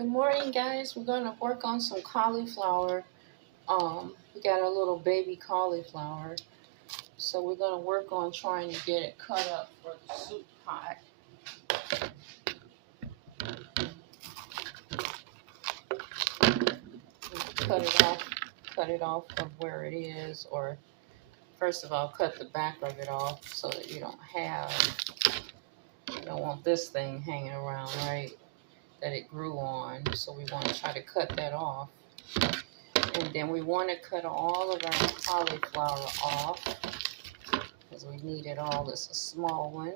Good morning, guys. We're going to work on some cauliflower. We got a little baby cauliflower, so we're going to work on trying to get it cut up for the soup pot. Cut it off of where it is, or first of all, cut the back of it off so that you don't want this thing hanging around, right? That it grew on. So we want to try to cut that off. And then we want to cut all of our cauliflower off because we need it all. It's a small one.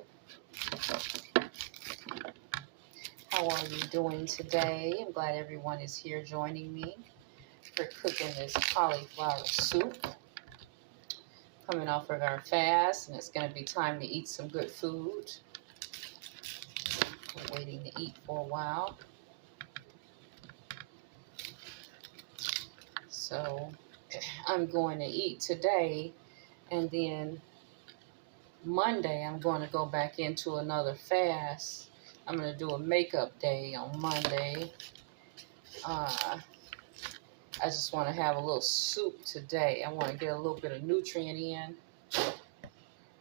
How are you doing today? I'm glad everyone is here joining me for cooking this cauliflower soup. Coming off of our fast, and it's going to be time to eat some good food. We're waiting to eat for a while. So I'm going to eat today, and then Monday I'm going to go back into another fast. I'm going to do a makeup day on Monday. I just want to have a little soup today. I want to get a little bit of nutrient in.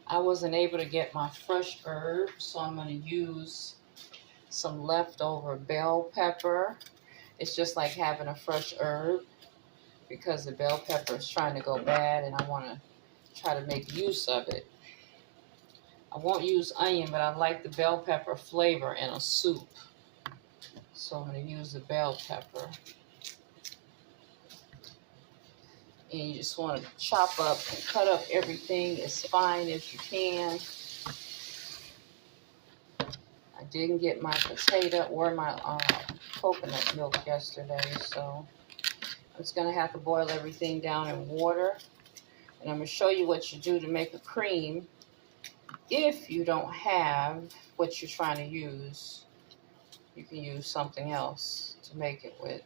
I wasn't able to get my fresh herbs, so I'm going to use some leftover bell pepper. It's just like having a fresh herb because the bell pepper is trying to go bad, and I want to try to make use of it. I won't use onion, but I like the bell pepper flavor in a soup. So I'm going to use the bell pepper. And you just want to chop up and cut up everything as fine as you can. I didn't get my potato or my coconut milk yesterday, so I'm just going to have to boil everything down in water. And I'm going to show you what you do to make a cream. If you don't have what you're trying to use, you can use something else to make it with.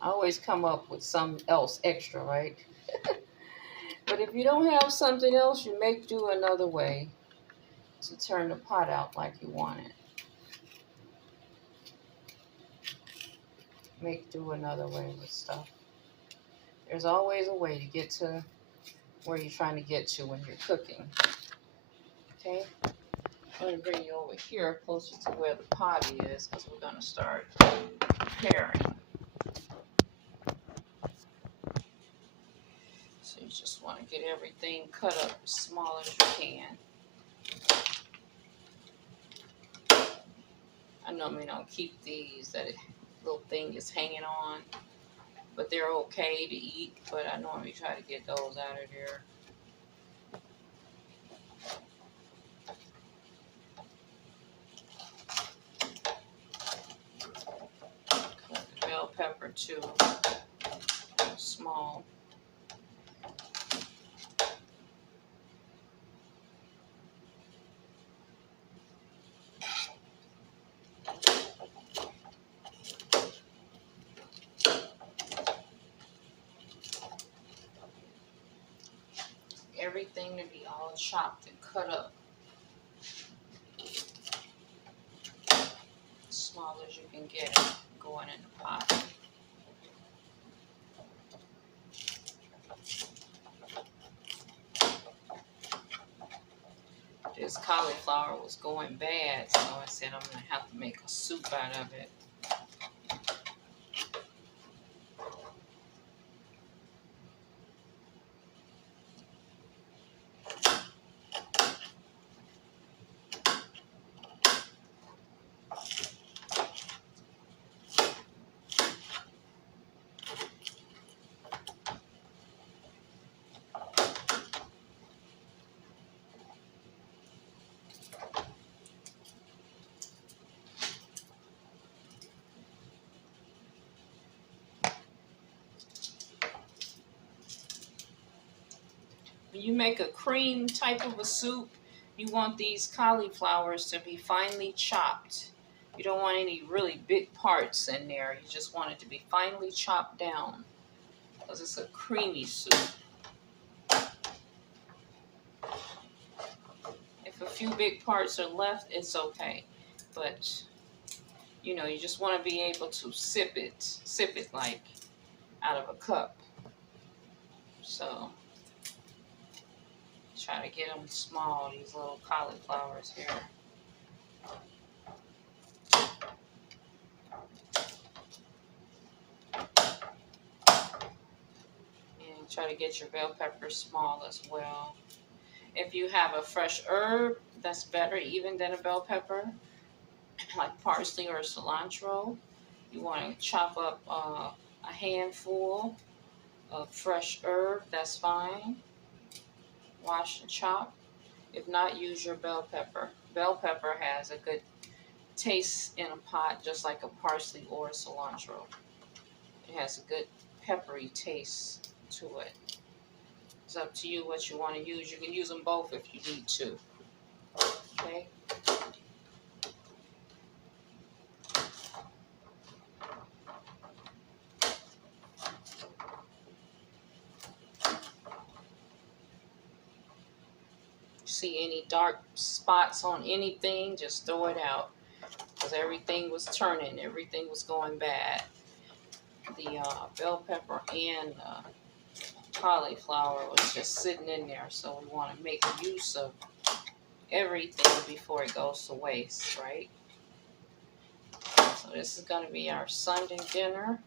I always come up with something else extra, right? But if you don't have something else, you make do another way to turn the pot out like you want it. Make do another way with stuff. There's always a way to get to where you're trying to get to when you're cooking. Okay? I'm going to bring you over here closer to where the pot is because we're going to start preparing. So you just want to get everything cut up as small as you can. I normally don't keep these, that little thing is hanging on, but they're okay to eat, but I normally try to get those out of there. Cut the bell pepper too, small. Everything to be all chopped and cut up as small as you can get it going in the pot. This cauliflower was going bad, so I said I'm going to have to make a soup out of it. When you make a cream type of a soup, you want these cauliflowers to be finely chopped. You don't want any really big parts in there. You just want it to be finely chopped down because it's a creamy soup. If a few big parts are left, it's okay. But You know, you just want to be able to sip it like out of a cup. So try to get them small, these little cauliflowers here. And try to get your bell pepper small as well. If you have a fresh herb, that's better even than a bell pepper, like parsley or cilantro. You want to chop up a handful of fresh herb, that's fine. Wash and chop. If not, use your bell pepper. Bell pepper has a good taste in a pot, just like a parsley or a cilantro. It has a good peppery taste to it. It's up to you what you want to use. You can use them both if you need to. Okay. See any dark spots on anything, just throw it out, because everything was turning, everything was going bad. The bell pepper and cauliflower was just sitting in there, so we want to make use of everything before it goes to waste, right? So this is going to be our Sunday dinner.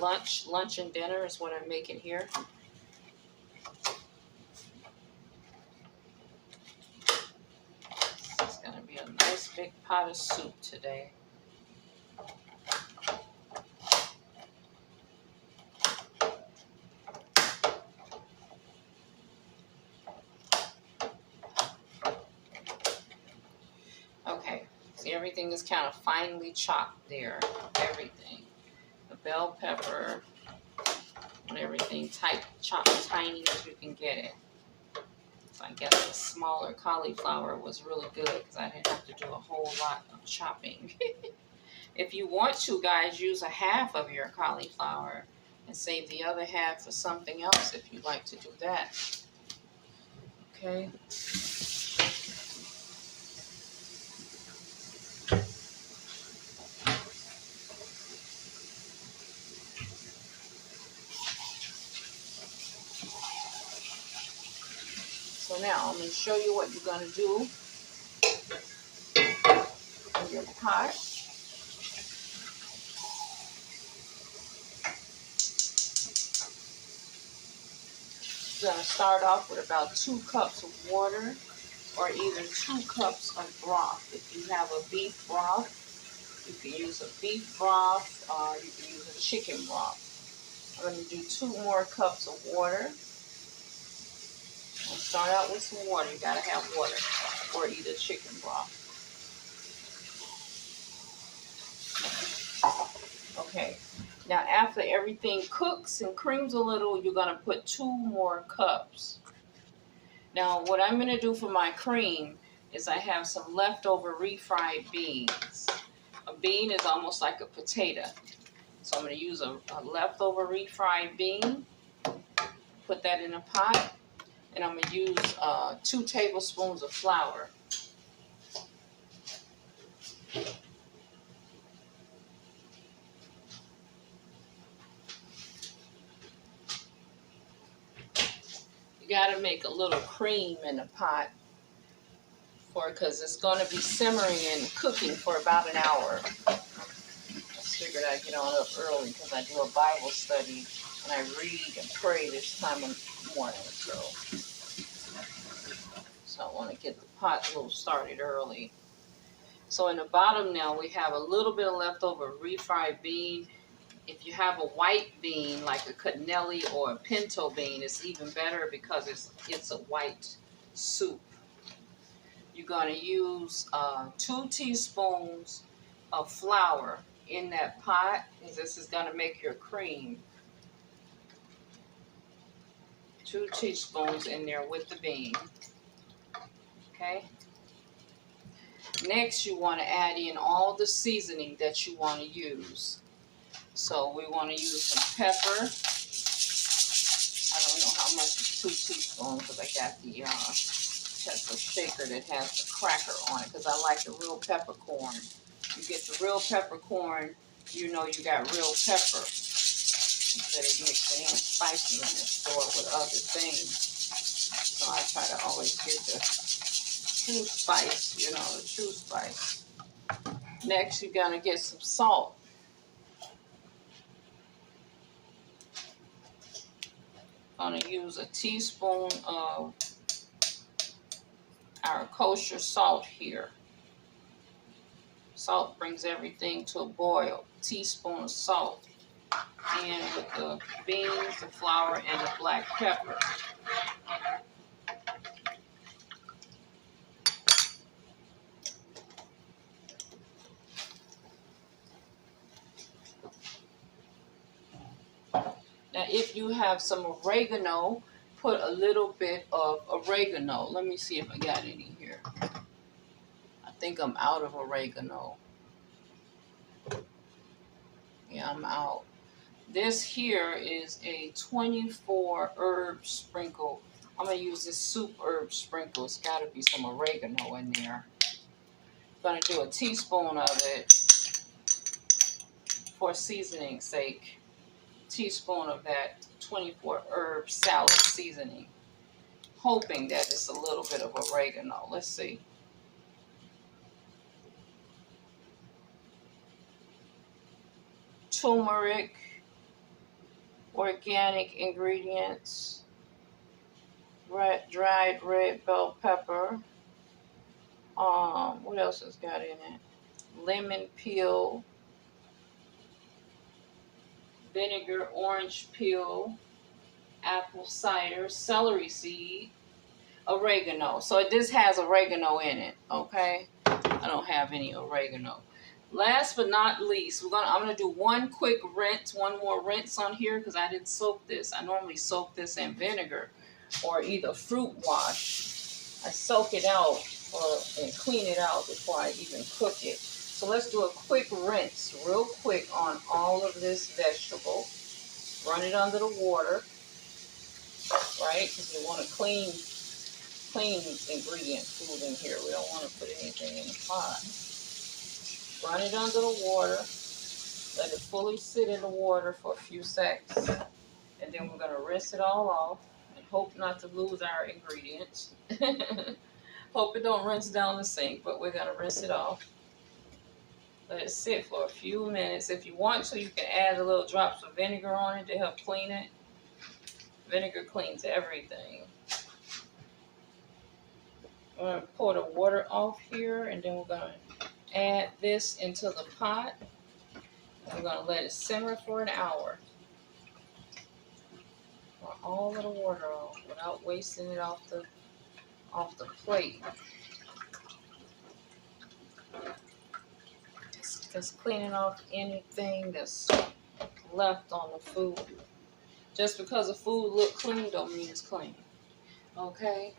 Lunch and dinner is what I'm making here. It's going to be a nice big pot of soup today. Okay, see, everything is kind of finely chopped there. Everything. The bell pepper and everything chopped tiny as you can get it. So I guess the smaller cauliflower was really good because I didn't have to do a whole lot of chopping. If you want to, guys, use a half of your cauliflower and save the other half for something else if you'd like to do that. Okay. So now I'm going to show you what you're going to do in your pot. You're going to start off with about 2 cups of water or either 2 cups of broth. If you have a beef broth, you can use a beef broth or you can use a chicken broth. I'm going to do 2 more cups of water. I'll start out with some water. You got to have water or either chicken broth. Okay. Now after everything cooks and creams a little, you're going to put 2 more cups. Now what I'm going to do for my cream is I have some leftover refried beans. A bean is almost like a potato. So I'm going to use a leftover refried bean. Put that in a pot. And I'm going to use 2 tablespoons of flour. You got to make a little cream in the pot because it's going to be simmering and cooking for about an hour. I figured I'd get on up early because I do a Bible study and I read and pray this time of morning. So I want to get the pot a little started early. So in the bottom now we have a little bit of leftover refried bean. If you have a white bean like a cannelli or a pinto bean, it's even better because it's a white soup. You're going to use 2 teaspoons of flour in that pot, because this is going to make your cream. 2 teaspoons in there with the bean. Okay. Next, you want to add in all the seasoning that you want to use. So we want to use some pepper. I don't know how much is 2 teaspoons because I got the pepper shaker that has the cracker on it because I like the real peppercorn. You get the real peppercorn, you know you got real pepper. Instead of mixing in spices in the store with other things. So I try to always get the true spice, you know, the true spice. Next, you're going to get some salt. I'm going to use a teaspoon of our kosher salt here. Salt brings everything to a boil. Teaspoon of salt. And with the beans, the flour, and the black pepper. Now, if you have some oregano, put a little bit of oregano. Let me see if I got any here. I think I'm out of oregano. Yeah, I'm out. This here is a 24 herb sprinkle. I'm going to use this soup herb sprinkle. It's got to be some oregano in there. I'm going to do a teaspoon of it for seasoning's sake. Teaspoon of that 24 herb salad seasoning. Hoping that it's a little bit of oregano. Let's see. Turmeric, organic ingredients, dried red bell pepper. What else has got in it? Lemon peel, vinegar, orange peel, apple cider, celery seed, oregano. So this has oregano in it, okay? I don't have any oregano. Last but not least, I'm gonna do one quick rinse, one more rinse on here because I didn't soak this. I normally soak this in vinegar or either fruit wash. I soak it out and clean it out before I even cook it. So let's do a quick rinse, real quick, on all of this vegetable. Run it under the water, right? Because we want to clean ingredient food in here. We don't want to put anything in the pot. Run it under the water. Let it fully sit in the water for a few seconds. And then we're going to rinse it all off and hope not to lose our ingredients. Hope it don't rinse down the sink, but we're going to rinse it off. Let it sit for a few minutes. If you want to, you can add a little drops of vinegar on it to help clean it. Vinegar cleans everything. I'm going to pour the water off here, and then we're going to add this into the pot. We're going to let it simmer for an hour. Pour all of the water off without wasting it off the plate. Just cleaning off anything that's left on the food. Just because the food look clean don't mean it's clean. Okay?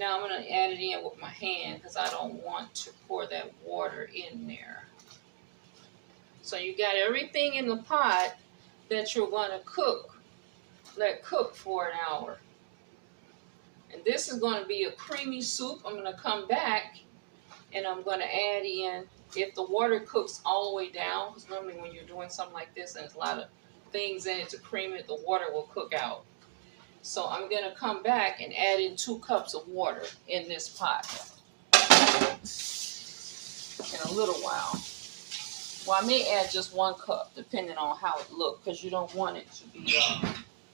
Now I'm going to add it in with my hand because I don't want to pour that water in there. So you got everything in the pot that you're going to cook. Let cook for an hour. And this is going to be a creamy soup. I'm going to come back and I'm going to add in, if the water cooks all the way down, because normally when you're doing something like this and there's a lot of things in it to cream it, the water will cook out. So I'm going to come back and add in 2 cups of water in this pot in a little while. Well, I may add just 1 cup depending on how it looks, because you don't want it to be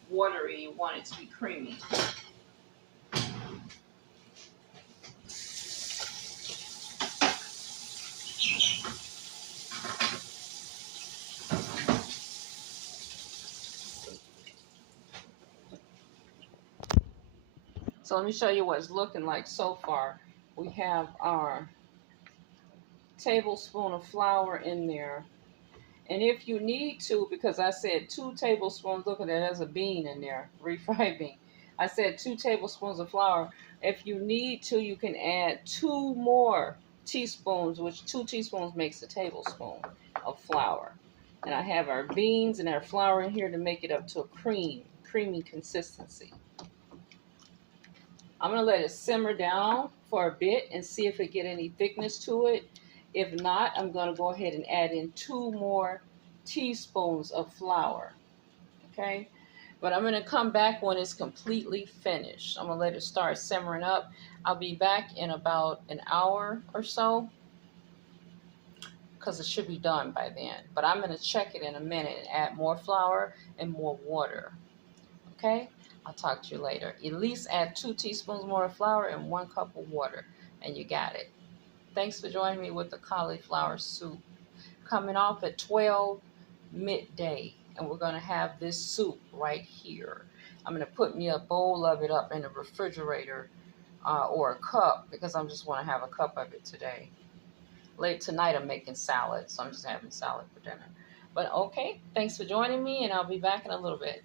watery, you want it to be creamy. So let me show you what it's looking like so far. We have our tablespoon of flour in there. And if you need to, because I said 2 tablespoons, look at that, there's a bean in there, refried bean. I said 2 tablespoons of flour. If you need to, you can add 2 more teaspoons, which 2 teaspoons makes a tablespoon of flour. And I have our beans and our flour in here to make it up to a creamy consistency. I'm going to let it simmer down for a bit and see if it get any thickness to it. If not, I'm going to go ahead and add in 2 more teaspoons of flour. Okay, but I'm going to come back when it's completely finished. I'm going to let it start simmering up. I'll be back in about an hour or so because it should be done by then. But I'm going to check it in a minute and add more flour and more water. Okay, I'll talk to you later. At least add 2 teaspoons more of flour and 1 cup of water, and you got it. Thanks for joining me with the cauliflower soup. Coming off at 12 midday, and we're going to have this soup right here. I'm going to put me a bowl of it up in the refrigerator or a cup because I just want to have a cup of it today. Late tonight I'm making salad, so I'm just having salad for dinner. But okay, thanks for joining me, and I'll be back in a little bit.